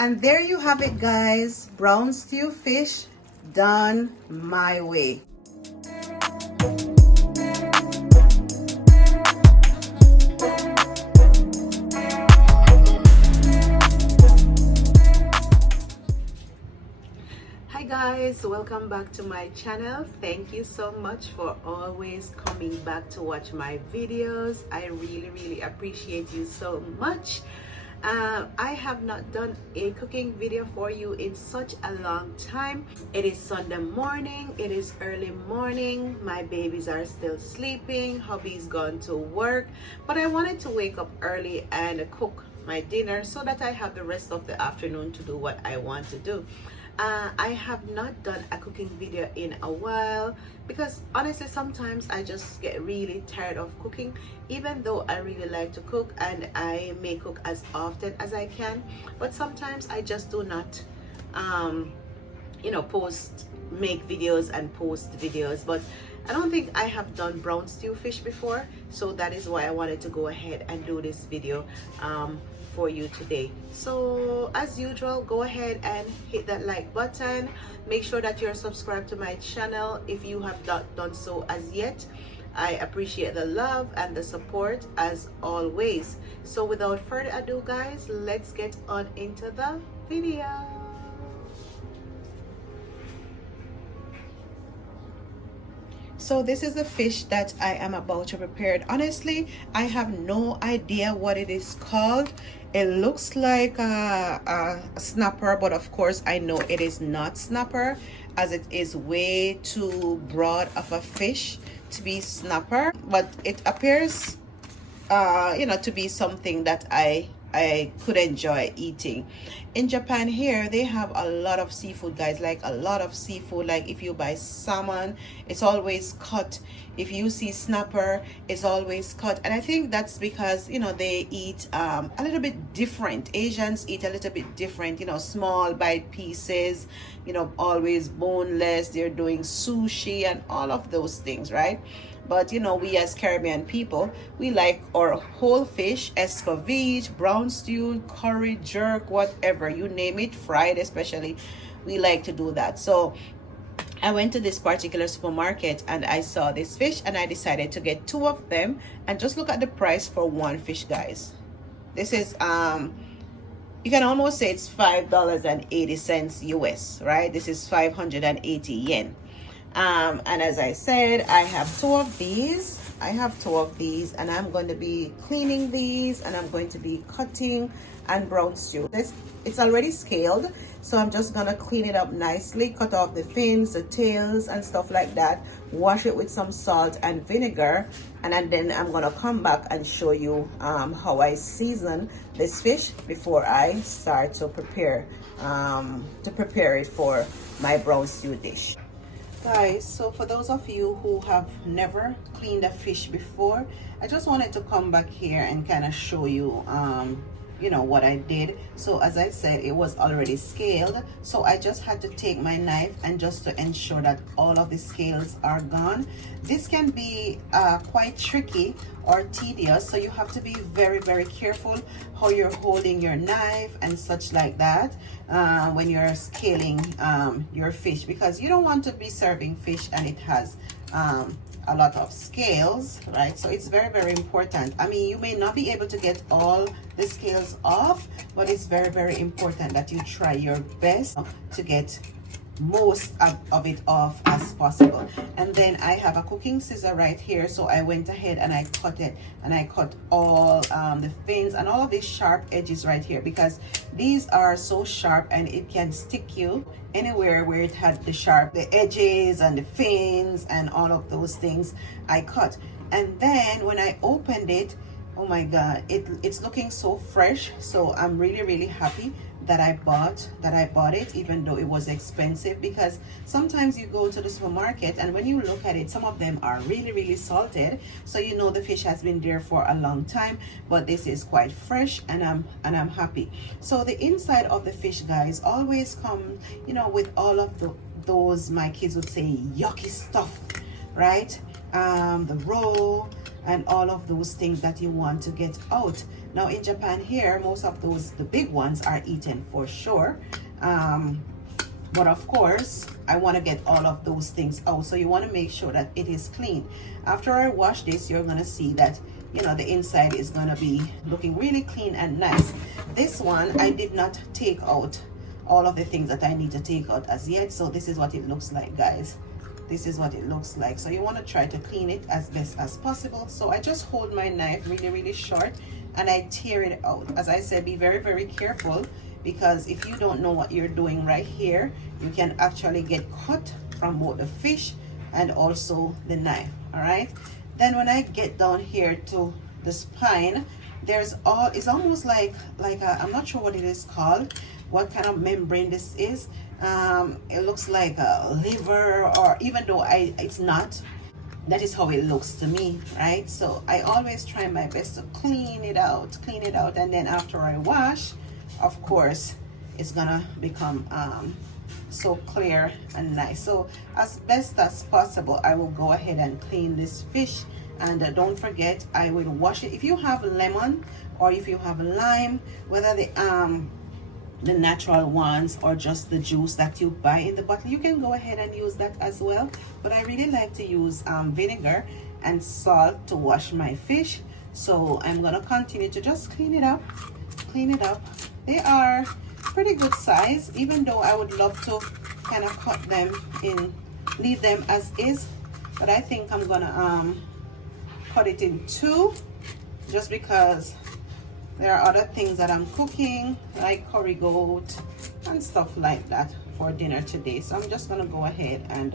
And there you have it, guys. Brown stew fish done my way. Hi guys, welcome back to my channel. Thank you so much for always coming back to watch my videos. I really appreciate you so much. I have not done a cooking video for you in such a long time. It is Sunday morning, it is early morning, my babies are still sleeping, hubby's gone to work, but I wanted to wake up early and cook my dinner so that I have the rest of the afternoon to do what I want to do. I have not done a cooking video in a while because honestly sometimes I just get really tired of cooking, even though I really like to cook and I may cook as often as I can, but sometimes I just do not make videos and post videos. But I don't think I have done brown stew fish before, so that is why I wanted to go ahead and do this video for you today. So as usual, go ahead and hit that like button. Make sure that you're subscribed to my channel if you have not done so as yet. I appreciate the love and the support as always. So without further ado, guys, let's get on into the video. So this is the fish that I am about to prepare. Honestly, I have no idea what it is called. It looks like a snapper, but of course I know it is not snapper, as it is way too broad of a fish to be snapper. But it appears to be something that I could enjoy eating. In Japan here, they have a lot of seafood, guys, like a lot of seafood. Like if you buy salmon, it's always cut. If you see snapper, it's always cut. And I think that's because they eat a little bit different. Asians eat a little bit different, small bite pieces, always boneless. They're doing sushi and all of those things, right? But we as Caribbean people, we like our whole fish, escovitch, brown stew, curry, jerk, whatever, you name it, fried especially. We like to do that. So I went to this particular supermarket and I saw this fish and I decided to get 2 of them. And just look at the price for one fish, guys. This is you can almost say it's $5.80 US, right? This is 580 yen. And as I said, I have 2 of these. And I'm going to be cleaning these and I'm going to be cutting and brown stew. It's already scaled, so I'm just gonna clean it up nicely, cut off the fins, the tails and stuff like that, wash it with some salt and vinegar, and then I'm gonna come back and show you how I season this fish before I start to prepare it for my brown stew dish. Guys, so for those of you who have never cleaned a fish before, I just wanted to come back here and kind of show you what I did. So as I said, it was already scaled, so I just had to take my knife and just to ensure that all of the scales are gone. This can be quite tricky or tedious, so you have to be very careful how you're holding your knife and such like that when you're scaling your fish, because you don't want to be serving fish and it has a lot of scales, right? So it's very important. I mean, you may not be able to get all the scales off, but it's very important that you try your best to get most of it off as possible. And then I have a cooking scissor right here, so I went ahead and I cut it, and I cut all the fins and all of these sharp edges right here, because these are so sharp and it can stick you anywhere where it had the edges and the fins and all of those things. I cut, and then when I opened it, oh my god, it's looking so fresh. So I'm really happy that I bought it, even though it was expensive, because sometimes you go to the supermarket and when you look at it, some of them are really salted, so the fish has been there for a long time. But this is quite fresh, and I'm happy. So the inside of the fish, guys, always come with all of those, my kids would say, yucky stuff, right? The roe and all of those things that you want to get out. Now in Japan here, most of those, the big ones, are eaten for sure. But of course, I want to get all of those things out. So you want to make sure that it is clean. After I wash this, you're going to see that, you know, the inside is going to be looking really clean and nice. This one, I did not take out all of the things that I need to take out as yet. So this is what it looks like, guys. This is what it looks like. So you want to try to clean it as best as possible. So I just hold my knife really, really short and I tear it out. As I said, be very, very careful, because if you don't know what you're doing right here, you can actually get cut from both the fish and also the knife. All right, then when I get down here to the spine, there's it's almost like I'm not sure what it is called, what kind of membrane this is. It looks like a liver, or even though it's not, that is how it looks to me, right? So I always try my best to clean it out, and then after I wash, of course, it's gonna become so clear and nice. So as best as possible, I will go ahead and clean this fish. And don't forget, I will wash it. If you have lemon or if you have lime, whether the natural ones or just the juice that you buy in the bottle, you can go ahead and use that as well. But I really like to use vinegar and salt to wash my fish. So I'm gonna continue to just clean it up. They are pretty good size, even though I would love to kind of cut them in, leave them as is, but I think I'm gonna cut it in two, just because there are other things that I'm cooking, like curry goat and stuff like that for dinner today. So I'm just gonna go ahead and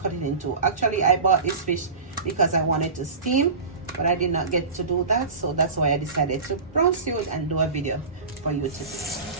cut it in two. Actually, I bought this fish because I wanted to steam, but I did not get to do that, so that's why I decided to browse it and do a video for you today.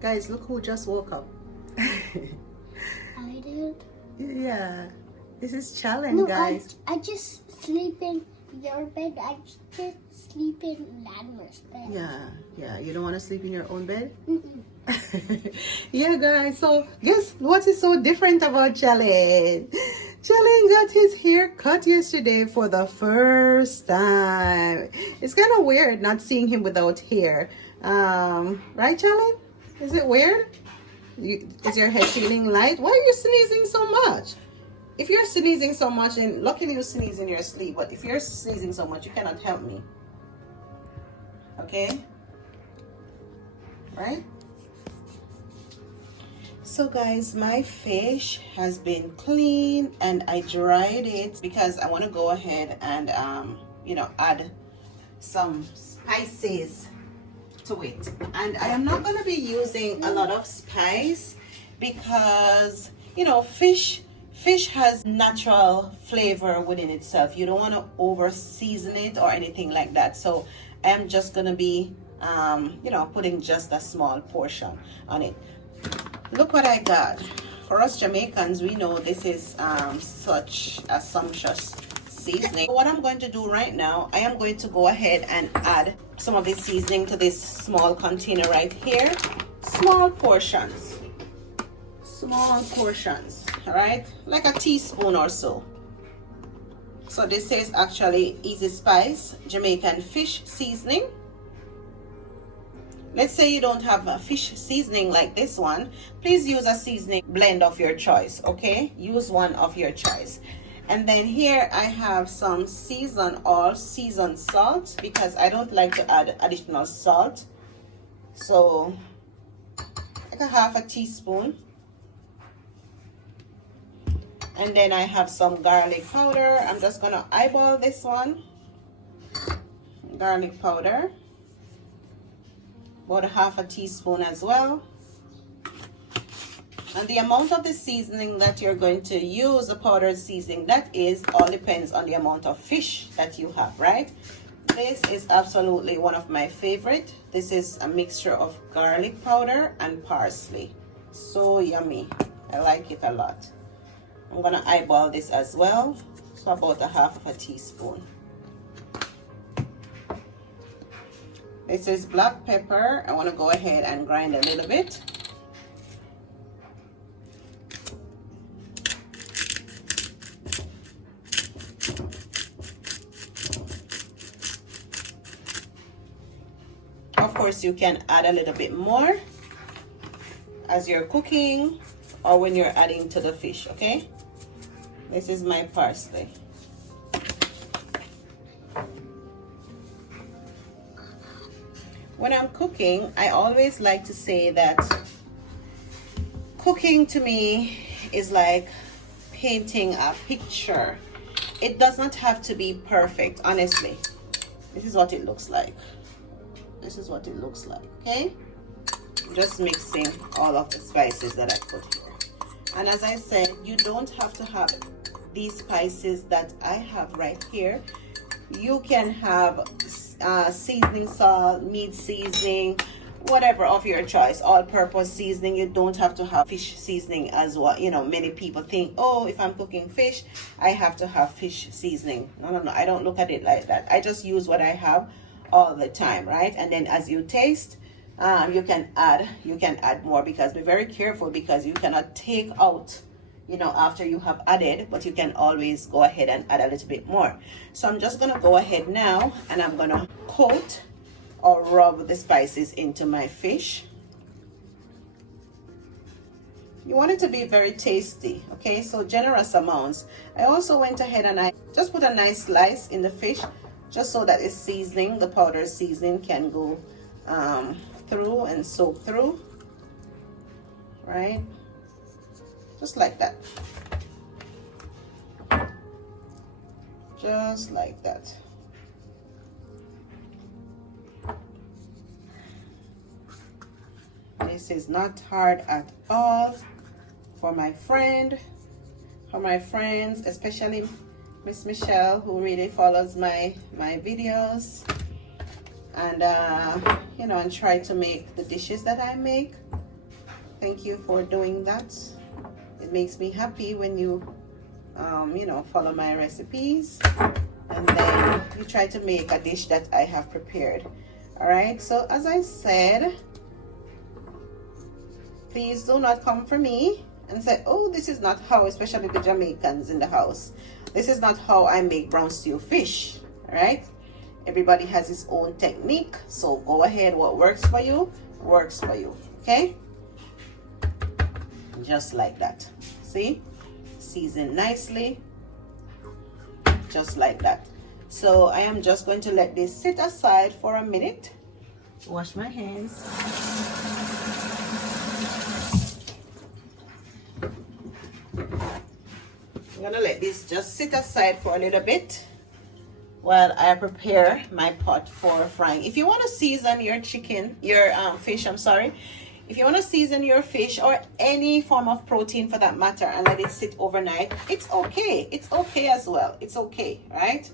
Guys, look who just woke up. I did. Yeah, this is challenge, No, guys. I just sleep in your bed. I just sleep in Latimer's bed. Yeah, you don't want to sleep in your own bed? Mm-mm. Yeah, guys, so guess what is so different about Challenge? Challenge got his hair cut yesterday for the first time. It's kind of weird not seeing him without hair. Right, Challenge? Is it weird? Is your head feeling light? Why are you sneezing so much? If you're sneezing so much, and luckily you sneeze in your sleep, but if you're sneezing so much, you cannot help me. Okay? right? So guys, my fish has been cleaned and I dried it because I want to go ahead and you know, add some spices to it. And I am not going to be using a lot of spice because, you know, fish has natural flavor within itself. You don't want to over season it or anything like that. So I am just going to be you know, putting just a small portion on it. Look what I got. For us Jamaicans, we know this is such a sumptuous seasoning. What I'm going to do right now, I am going to go ahead and add some of this seasoning to this small container right here. Small portions. All right, like a teaspoon or so. So this is actually Easy Spice Jamaican fish seasoning. Let's say you don't have a fish seasoning like this one, please use a seasoning blend of your choice, okay? Use one of your choice. And then here I have some seasoned salt because I don't like to add additional salt. So like a half a teaspoon. And then I have some garlic powder. I'm just gonna eyeball this one. Garlic powder. About a half a teaspoon as well. And the amount of the seasoning that you're going to use, the powdered seasoning, that is all depends on the amount of fish that you have, right? This is absolutely one of my favorite. This is a mixture of garlic powder and parsley. So yummy. I like it a lot. I'm gonna eyeball this as well. So about a half of a teaspoon. This is black pepper. I want to go ahead and grind a little bit. Of course, you can add a little bit more as you're cooking or when you're adding to the fish, okay? This is my parsley. When I'm cooking, I always like to say that cooking to me is like painting a picture. It does not have to be perfect, honestly. This is what it looks like. This is what it looks like, okay? Just mixing all of the spices that I put here. And as I said, you don't have to have these spices that I have right here. You can have seasoning salt, meat seasoning, whatever of your choice, all-purpose seasoning. You don't have to have fish seasoning as well. You know, many people think, oh, if I'm cooking fish, I have to have fish seasoning. No, I don't look at it like that. I just use what I have all the time, right? And then as you taste, you can add more, because be very careful, because you cannot take out, you know, after you have added, but you can always go ahead and add a little bit more. So I'm just gonna go ahead now and I'm gonna coat or rub the spices into my fish. You want it to be very tasty, okay? So generous amounts. I also went ahead and I just put a nice slice in the fish, just so that the seasoning, the powder seasoning, can go through and soak through, right? Just like that. Just like that. This is not hard at all for my friends, especially Miss Michelle, who really follows my videos and you know, and try to make the dishes that I make. Thank you for doing that. It makes me happy when you you know, follow my recipes and then you try to make a dish that I have prepared. All right, so as I said, please do not come for me and say, oh, this is not how, especially the Jamaicans in the house, this is not how I make brown stew fish. All right, everybody has his own technique, so go ahead. What works for you works for you, okay? Just like that. See, season nicely, just like that. So I am just going to let this sit aside for a minute. Wash my hands. I'm gonna let this just sit aside for a little bit while I prepare my pot for frying. If you want to season your fish, I'm sorry. If you want to season your fish or any form of protein for that matter and let it sit overnight, it's okay. It's okay as well. It's okay, right?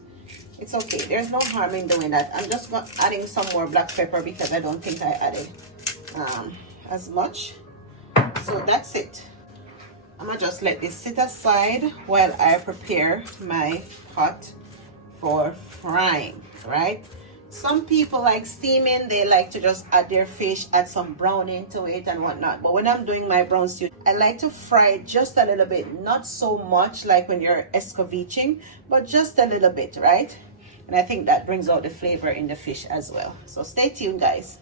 It's okay. There's no harm in doing that. I'm just adding some more black pepper because I don't think I added as much. So that's it. I'm gonna just let this sit aside while I prepare my pot for frying, right? Some people like steaming, they like to just add their fish, add some brown into it and whatnot. But when I'm doing my brown stew, I like to fry it just a little bit, not so much like when you're escovecheing, but just a little bit, right? And I think that brings out the flavor in the fish as well. So stay tuned, guys.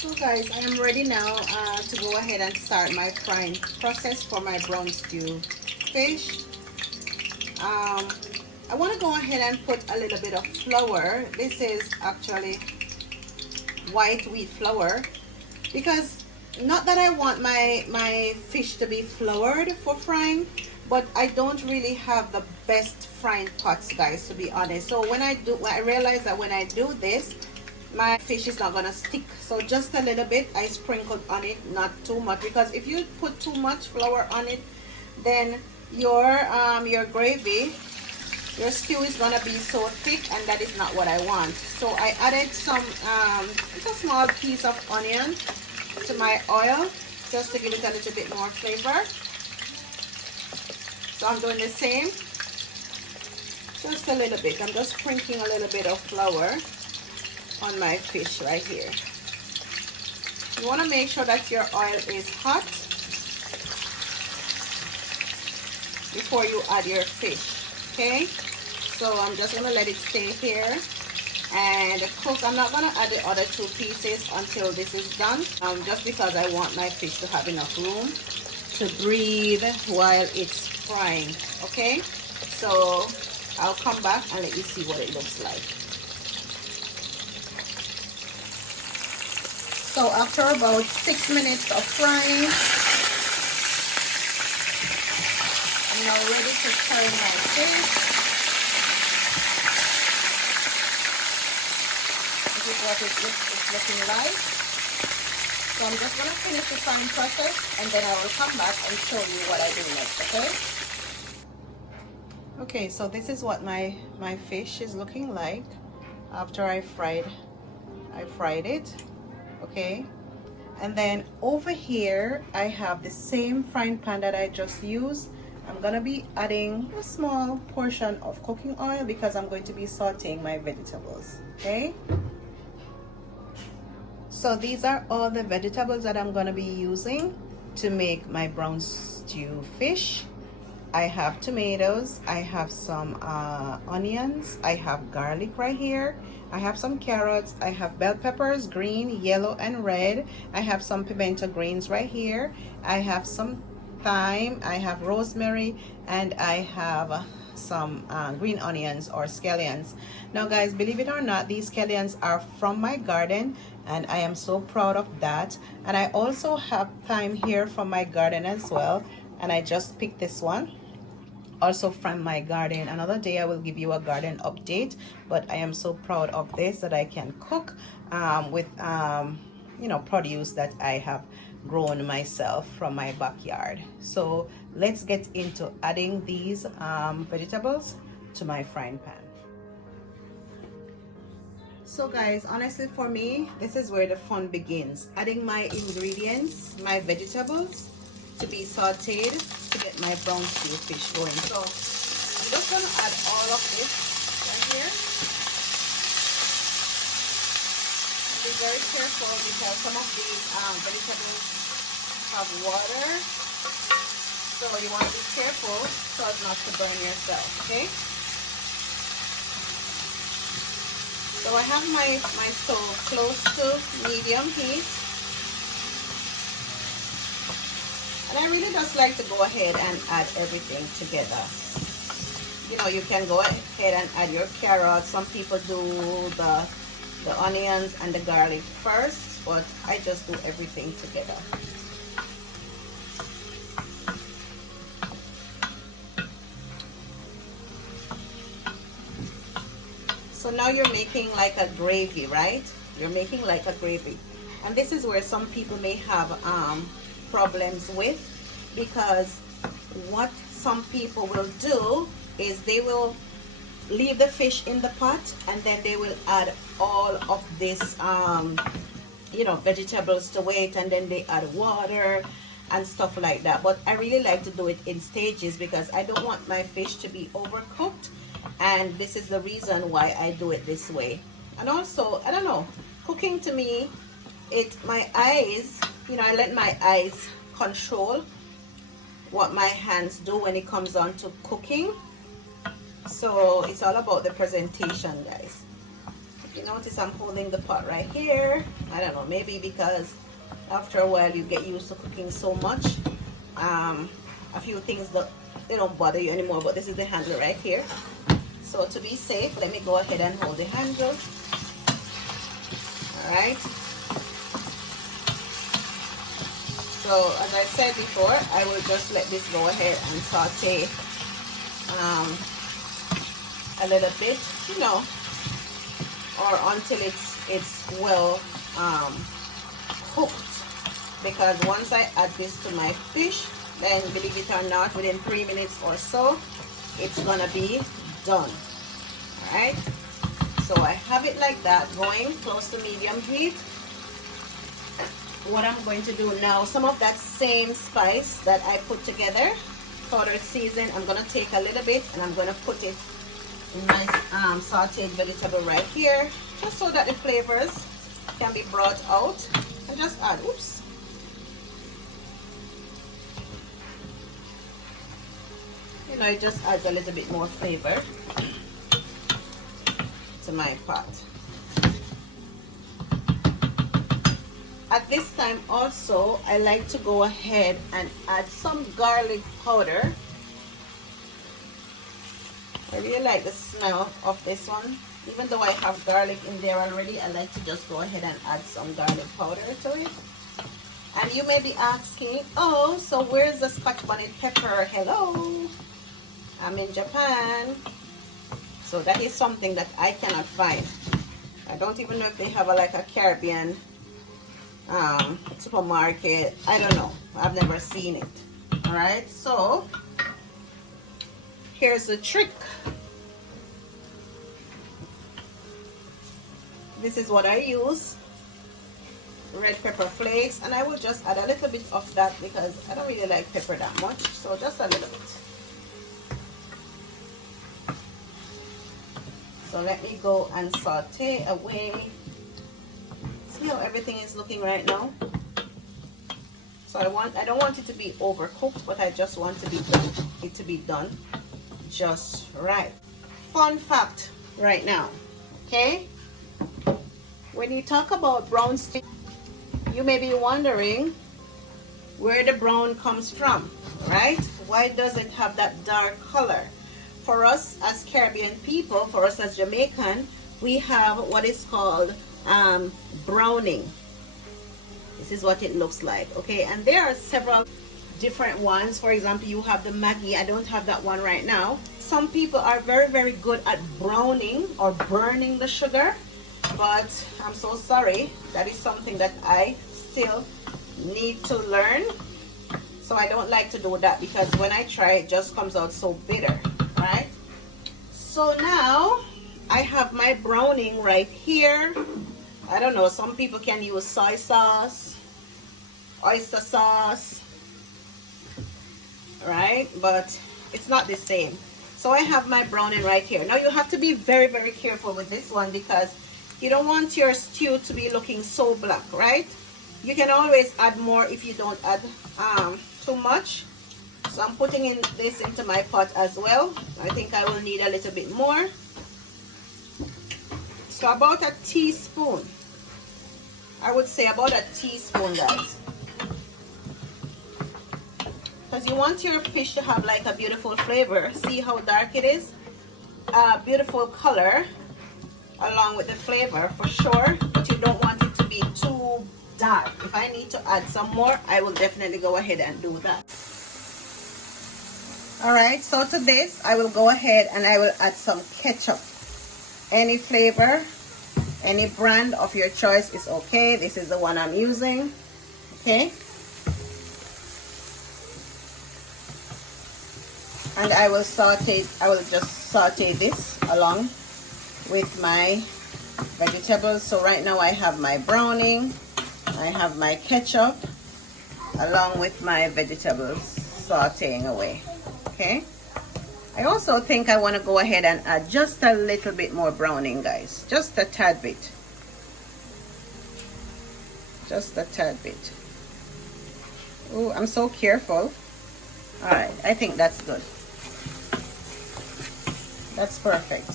So guys, I am ready now to go ahead and start my frying process for my brown stew fish. I want to go ahead and put a little bit of flour. This is actually white wheat flour, because not that I want my fish to be floured for frying, but I don't really have the best frying pots, guys, to be honest. So when I realize that when I do this, my fish is not gonna stick. So just a little bit I sprinkled on it, not too much, because if you put too much flour on it, then your gravy, your stew is gonna be so thick, and that is not what I want. So I added some it's a small piece of onion to my oil just to give it a little bit more flavor. So I'm doing the same, just a little bit. I'm just sprinkling a little bit of flour on my fish right here. You want to make sure that your oil is hot before you add your fish, okay? So I'm just going to let it stay here and cook. I'm not going to add the other two pieces until this is done, just because I want my fish to have enough room to breathe while it's frying, okay? So I'll come back and let you see what it looks like. So after about 6 minutes of frying, I'm now ready to turn my fish. This is what it's looking like. So I'm just going to finish the frying process and then I will come back and show you what I do next, okay? Okay, so this is what my fish is looking like after I fried it. Okay, and then over here I have the same frying pan that I just used. I'm gonna be adding a small portion of cooking oil because I'm going to be sauteing my vegetables. Okay, so these are all the vegetables that I'm gonna be using to make my brown stew fish. I have tomatoes, I have some onions, I have garlic right here, I have some carrots, I have bell peppers, green, yellow, and red. I have some pimento greens right here. I have some thyme, I have rosemary, and I have some green onions or scallions. Now guys, believe it or not, these scallions are from my garden and I am so proud of that. And I also have thyme here from my garden as well, and I just picked this one also from my garden. Another day I will give you a garden update, but I am so proud of this that I can cook with you know, produce that I have grown myself from my backyard. So let's get into adding these vegetables to my frying pan. So guys, honestly for me, this is where the fun begins, adding my ingredients, my vegetables to be sauteed to get my brown stew fish going. So I'm just going to add all of this right here. Be very careful because some of these vegetables have water, so you want to be careful so as not to burn yourself, okay? So I have my stove close to medium heat. And I really just like to go ahead and add everything together. You know, you can go ahead and add your carrots. Some people do the onions and the garlic first, but I just do everything together. So now you're making like a gravy, right? You're making like a gravy. And this is where some people may have problems with, because what some people will do is they will leave the fish in the pot and then they will add all of this you know, vegetables to it, and then they add water and stuff like that. But I really like to do it in stages because I don't want my fish to be overcooked, and this is the reason why I do it this way. And also, I don't know, cooking to me, my eyes, you know, I let my eyes control what my hands do when it comes on to cooking. So it's all about the presentation, guys. You notice I'm holding the pot right here. I don't know, maybe because after a while you get used to cooking so much, a few things that they don't bother you anymore. But this is the handle right here. So to be safe, let me go ahead and hold the handle. All right. So as I said before, I will just let this go ahead and saute a little bit, you know, or until it's well cooked. Because once I add this to my fish, then believe it or not, within 3 minutes or so, it's gonna be done. All right. So I have it like that, going close to medium heat. What I'm going to do now, some of that same spice that I put together, powdered season, I'm gonna take a little bit and I'm gonna put it in my sauteed vegetable right here, just so that the flavors can be brought out. And just add, oops, you know, it just adds a little bit more flavor to my pot. At this time also, I like to go ahead and add some garlic powder. I really like the smell of this one. Even though I have garlic in there already, I like to just go ahead and add some garlic powder to it. And you may be asking, oh, so where's the Scotch bonnet pepper? Hello, I'm in Japan. So that is something that I cannot find. I don't even know if they have like a Caribbean supermarket. I don't know. I've never seen it. All right, so here's the trick. This is what I use, red pepper flakes, and I will just add a little bit of that because I don't really like pepper that much, so just a little bit. So let me go and saute away. See how everything is looking right now? So I don't want it to be overcooked, but I just want it to be done just right. Fun fact right now, okay? When you talk about brown steak, you may be wondering where the brown comes from, right? Why does it have that dark color? For us as Caribbean people, for us as Jamaican, we have what is called browning. This is what it looks like, okay? And there are several different ones. For example, you have the Maggi. I don't have that one right now. Some people are very, very good at browning or burning the sugar, but I'm so sorry. That is something that I still need to learn. So I don't like to do that because when I try, it just comes out so bitter, right? So now I have my browning right here. I don't know, some people can use soy sauce, oyster sauce, right? But it's not the same. So I have my browning right here. Now you have to be very, very careful with this one because you don't want your stew to be looking so black, right? You can always add more if you don't add too much. So I'm putting in this into my pot as well. I think I will need a little bit more. So about a teaspoon. I would say about a teaspoon, guys. Because you want your fish to have like a beautiful flavor. See how dark it is? Beautiful color along with the flavor for sure. But you don't want it to be too dark. If I need to add some more, I will definitely go ahead and do that. Alright, so to this, I will go ahead and I will add some ketchup. Any flavor, any brand of your choice is okay. This is the one I'm using. Okay. And I will just saute this along with my vegetables. So right now I have my browning, I have my ketchup, along with my vegetables sauteing away. Okay. I also think I want to go ahead and add just a little bit more browning, guys. Just a tad bit. Just a tad bit. Oh, I'm so careful. All right, I think that's good. That's perfect.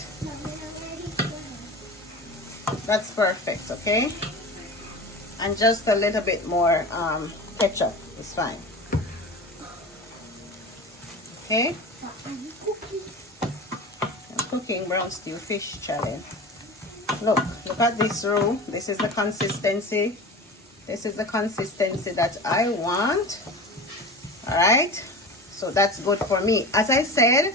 That's perfect, okay? And just a little bit more ketchup is fine. Okay? I'm cooking brown stew fish challenge. Look at this roux. This is the consistency. This is the consistency that I want. All right? So that's good for me. As I said,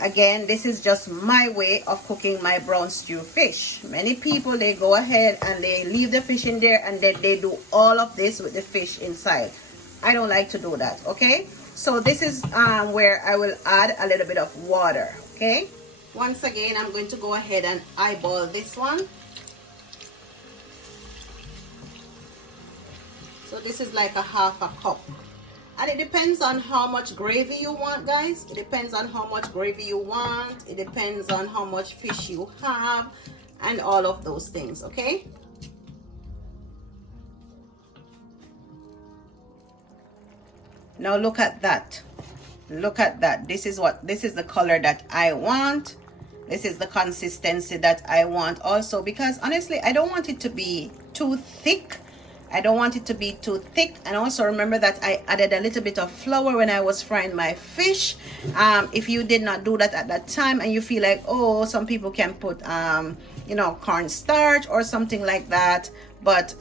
again, this is just my way of cooking my brown stew fish. Many people, they go ahead and they leave the fish in there and then they do all of this with the fish inside. I don't like to do that, okay? So this is where I will add a little bit of water, okay? Once again, I'm going to go ahead and eyeball this one. So this is like a half a cup. And it depends on how much gravy you want, guys. It depends on how much gravy you want. It depends on how much fish you have and all of those things, okay? Now look at that. Look at that. This is the color that I want. This is the consistency that I want also, because honestly, I don't want it to be too thick. I don't want it to be too thick. And also remember that I added a little bit of flour when I was frying my fish. If you did not do that at that time and you feel like, oh, some people can put you know, cornstarch or something like that, but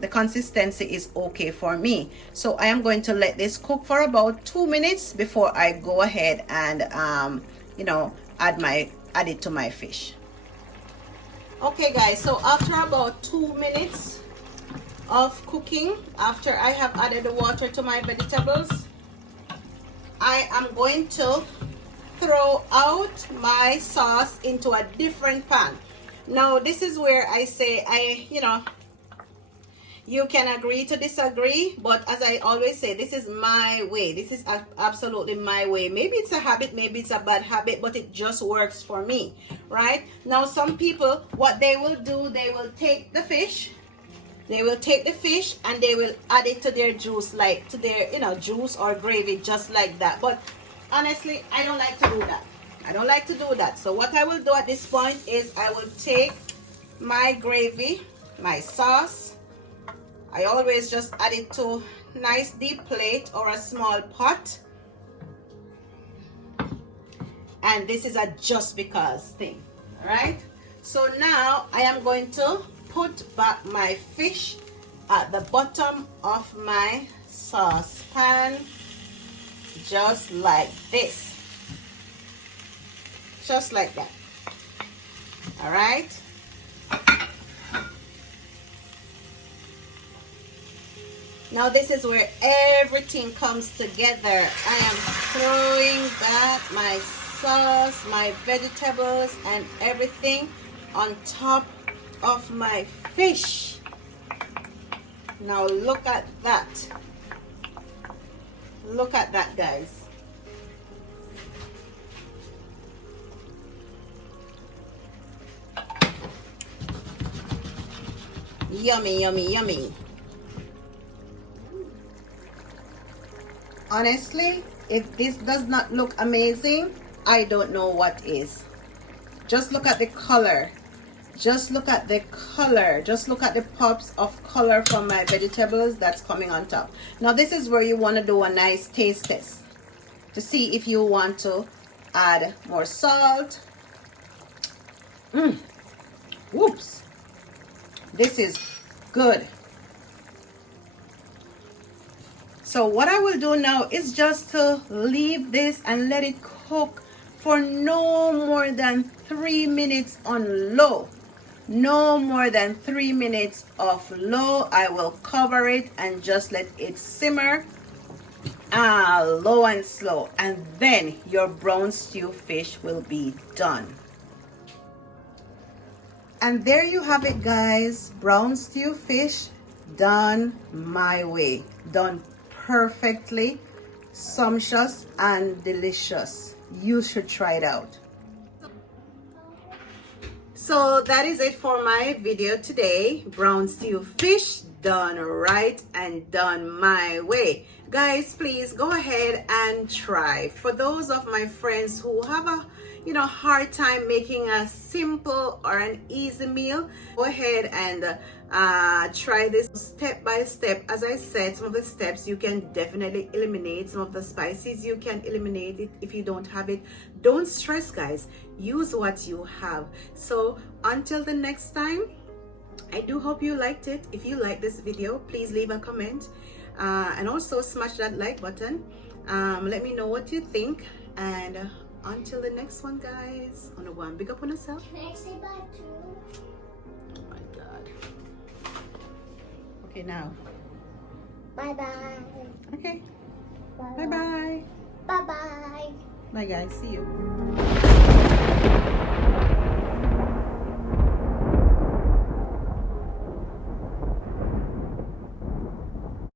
the consistency is okay for me. So I am going to let this cook for about 2 minutes before I go ahead and you know, add it to my fish. Okay guys, so after about 2 minutes of cooking, after I have added the water to my vegetables, I am going to throw out my sauce into a different pan. Now this is where I say, you know, you can agree to disagree, but as I always say, this is my way. This is absolutely my way. Maybe it's a habit, maybe it's a bad habit, but it just works for me, right? Now some people, what they will do, they will take the fish, and they will add it to their juice, like to their, you know, juice or gravy, just like that. But honestly, I don't like to do that. I don't like to do that. So what I will do at this point is I will take my gravy, my sauce. I always just add it to a nice deep plate or a small pot. And this is a just because thing. All right. So now I am going to put back my fish at the bottom of my saucepan, just like this. Just like that. All right. Now this is where everything comes together. I am throwing back my sauce, my vegetables, and everything on top of my fish. Now look at that. Look at that, guys. Yummy, yummy, yummy. Honestly, if this does not look amazing, I don't know what is. Just look at the color. Just look at the color. Just look at the pops of color from my vegetables that's coming on top. Now this is where you want to do a nice taste test to see if you want to add more salt. Whoops. This is good. So what I will do now is just to leave this and let it cook for no more than 3 minutes on low. No more than 3 minutes of low. I will cover it and just let it simmer, low and slow, and then your brown stew fish will be done. And there you have it, guys. Brown stew fish done my way, done perfectly, sumptuous and delicious. You should try it out. So that is it for my video today. Brown stew fish done right and done my way. Guys, please go ahead and try. For those of my friends who have a hard time making a simple or an easy meal, go ahead and try this step by step. As I said, some of the steps you can definitely eliminate. Some of the spices you can eliminate it if you don't have it. Don't stress, guys. Use what you have. So until the next time, I do hope you liked it. If you like this video, please leave a comment and also smash that like button. Let me know what you think, and until the next one, guys, on the one, big up on yourself. Can I say bye too? Oh my God. Okay, now. Bye-bye. Okay. Bye-bye. Bye-bye. Bye, guys. See you.